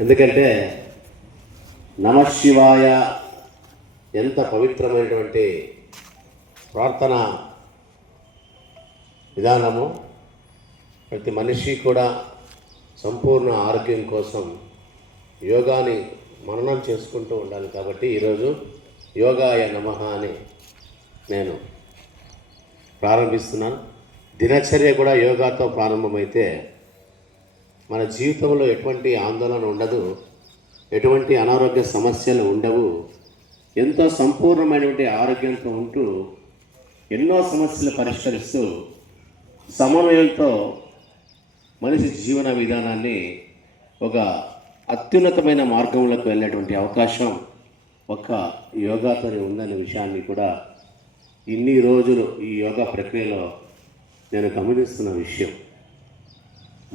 ఎందుకంటే నమశివాయ ఎంత పవిత్రమైనటువంటి ప్రార్థన విధానము. ప్రతి మనిషి కూడా సంపూర్ణ ఆరోగ్యం కోసం యోగాని మననం చేసుకుంటూ ఉండాలి. కాబట్టి ఈరోజు యోగాయ నమః అని నేను ప్రారంభిస్తున్నాను. దినచర్య కూడా యోగాతో ప్రారంభమైతే మన జీవితంలో ఎటువంటి ఆందోళన ఉండదు, ఎటువంటి అనారోగ్య సమస్యలు ఉండవు. ఎంతో సంపూర్ణమైనటువంటి ఆరోగ్యంతో ఉంటూ ఎన్నో సమస్యలు పరిష్కరిస్తూ సమన్వయంతో మనిషి జీవన విధానాన్ని ఒక అత్యున్నతమైన మార్గంలోకి వెళ్ళేటువంటి అవకాశం ఒక యోగాతోనే ఉందనే విషయాన్ని కూడా ఇన్ని రోజులు ఈ యోగా ప్రక్రియలో నేను గమనిస్తున్న విషయం.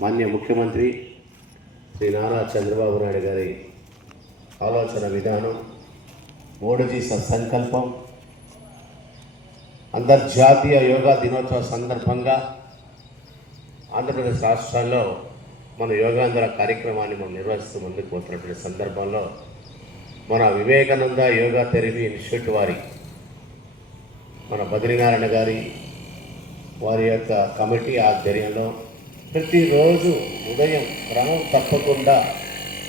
మాన్య ముఖ్యమంత్రి శ్రీ నారా చంద్రబాబు నాయుడు గారి ఆలోచన విధానం, మోడీజీ సంకల్పం, అంతర్జాతీయ యోగా దినోత్సవ సందర్భంగా ఆంధ్రప్రదేశ్ రాష్ట్రాల్లో మన యోగాంధ్ర కార్యక్రమాన్ని మనం నిర్వహిస్తూ ముందుకు పోతున్నటువంటి సందర్భంలో మన వివేకానంద యోగా థెరపీ ఇన్స్టిట్యూట్ వారి మన బద్రీనారాయణ గారి వారి యొక్క కమిటీ ఆధ్వర్యంలో ప్రతిరోజు ఉదయం క్రమం తప్పకుండా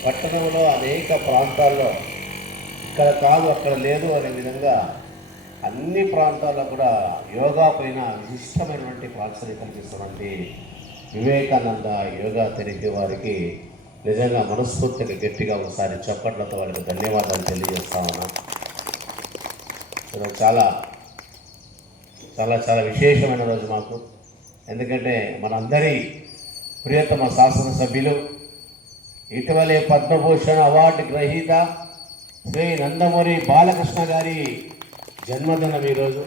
పట్టణంలో అనేక ప్రాంతాల్లో ఇక్కడ కాదు అక్కడ లేదు అనే విధంగా అన్ని ప్రాంతాల్లో కూడా యోగా పైన విశిష్టమైనటువంటి ప్రాచుర్యం కల్పిస్తున్నటువంటి వివేకానంద యోగా థెరపీ వారికి నిజంగా మనస్ఫూర్తిగా గట్టిగా ఒకసారి చప్పట్లతో వారికి ధన్యవాదాలు తెలియజేస్తా ఉన్నాం. చాలా చాలా చాలా విశేషమైన రోజు మాకు. ఎందుకంటే మనందరి ప్రియతమ శాసనసభ్యులు, ఇటీవలే పద్మభూషణ్ అవార్డు గ్రహీత శ్రీ నందమూరి బాలకృష్ణ గారి జన్మదినం ఈరోజు.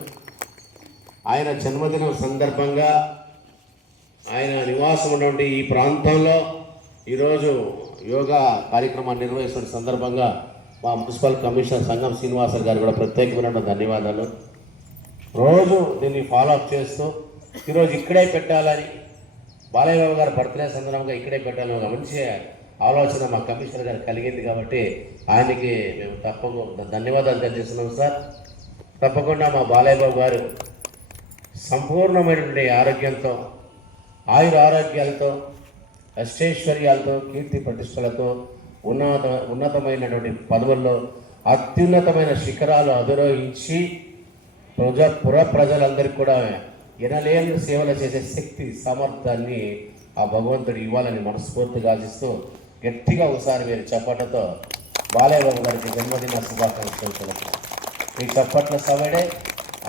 ఆయన జన్మదినం సందర్భంగా ఆయన నివాసం ఉన్నటువంటి ఈ ప్రాంతంలో ఈరోజు యోగా కార్యక్రమాన్ని నిర్వహిస్తున్న సందర్భంగా మా మున్సిపల్ కమిషనర్ సంగం శ్రీనివాసరావు గారు కూడా ప్రత్యేకమైన ధన్యవాదాలు. రోజు దీన్ని ఫాలోఅప్ చేస్తూ ఈరోజు ఇక్కడే పెట్టాలని, బాలయ్య బాబు గారు బర్త్డే సందర్భంగా ఇక్కడే పెట్టాలని ఒక మంచి ఆలోచన మా కమిషనర్ గారు కలిగింది. కాబట్టి ఆయనకి మేము తప్పకుండా ధన్యవాదాలు తెలియజేస్తున్నాం సార్. తప్పకుండా మా బాలయ్య బాబు గారు సంపూర్ణమైనటువంటి ఆరోగ్యంతో, ఆయురారోగ్యాలతో, అష్టైశ్వర్యాలతో, కీర్తి ప్రతిష్టలతో, ఉన్నతమైనటువంటి పదవుల్లో అత్యున్నతమైన శిఖరాలు అధిరోహించి ప్రజలందరికీ కూడా ఎనలేని సేవలు చేసే శక్తి సామర్థ్యాన్ని ఆ భగవంతుడు ఇవ్వాలని మనస్ఫూర్తిగా ఆశిస్తూ గట్టిగా ఒకసారి మీరు చప్పట్లతో బాలయ్య బాబు గారికి జన్మదిన శుభాకాంక్షలు తెలుపుతాం. ఈ చప్పట్ల సవడే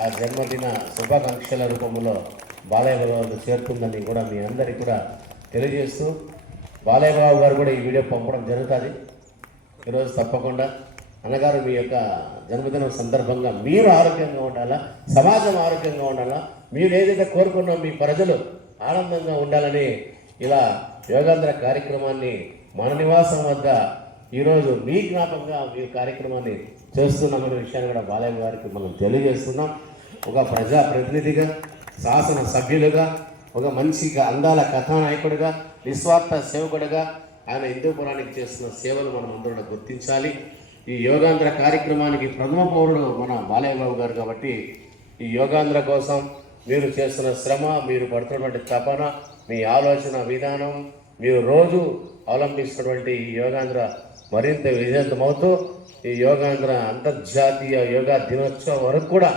ఆ జన్మదిన శుభాకాంక్షల రూపంలో బాలయ్య బాబు చేరుతుందని కూడా మీ అందరికీ కూడా తెలియజేస్తూ, బాలయ్య బాబు గారు కూడా ఈ వీడియో పంపడం జరుగుతుంది ఈరోజు. తప్పకుండా అన్నగారు మీ యొక్క జన్మదినం సందర్భంగా మీరు ఆరోగ్యంగా ఉండాలా, సమాజం ఆరోగ్యంగా ఉండాలా, మీరు ఏదైతే కోరుకున్నా మీ ప్రజలు ఆనందంగా ఉండాలని ఇలా యోగాంధ్ర కార్యక్రమాన్ని మన నివాసం వద్ద ఈరోజు మీ జ్ఞాపకంగా మీ కార్యక్రమాన్ని చేస్తున్నామనే విషయాన్ని కూడా బాలయ్య గారికి మనం తెలియజేస్తున్నాం. ఒక ప్రజాప్రతినిధిగా, శాసన సభ్యులుగా, ఒక మంచి అందాల కథానాయకుడిగా, నిస్వార్థ సేవకుడిగా ఆయన హిందూపురానికి చేస్తున్న సేవలు మనం అందరూ గుర్తించాలి. ఈ యోగాంధ్ర కార్యక్రమానికి ప్రథమ పౌరుడు మన బాలయ్య బాబు గారు. కాబట్టి ఈ యోగాంధ్ర కోసం మీరు చేస్తున్న శ్రమ, మీరు పడుతున్నటువంటి తపన, మీ ఆలోచన విధానం, మీరు రోజు అవలంబిస్తున్నటువంటి ఈ యోగాంధ్ర మరింత విజయవంతమవుతూ ఈ యోగాంధ్ర అంతర్జాతీయ యోగా దినోత్సవం వరకు కూడా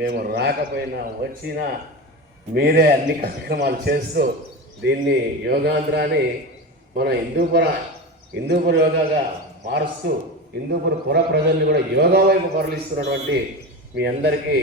మేము రాకపోయినా వచ్చినా మీరే అన్ని కార్యక్రమాలు చేస్తూ దీన్ని యోగాంధ్రాన్ని మన హిందూపుర యోగాగా మారుస్తూ హిందూపుర పుర ప్రజల్ని కూడా యోగా వైపు మరలిస్తున్నటువంటి మీ అందరికీ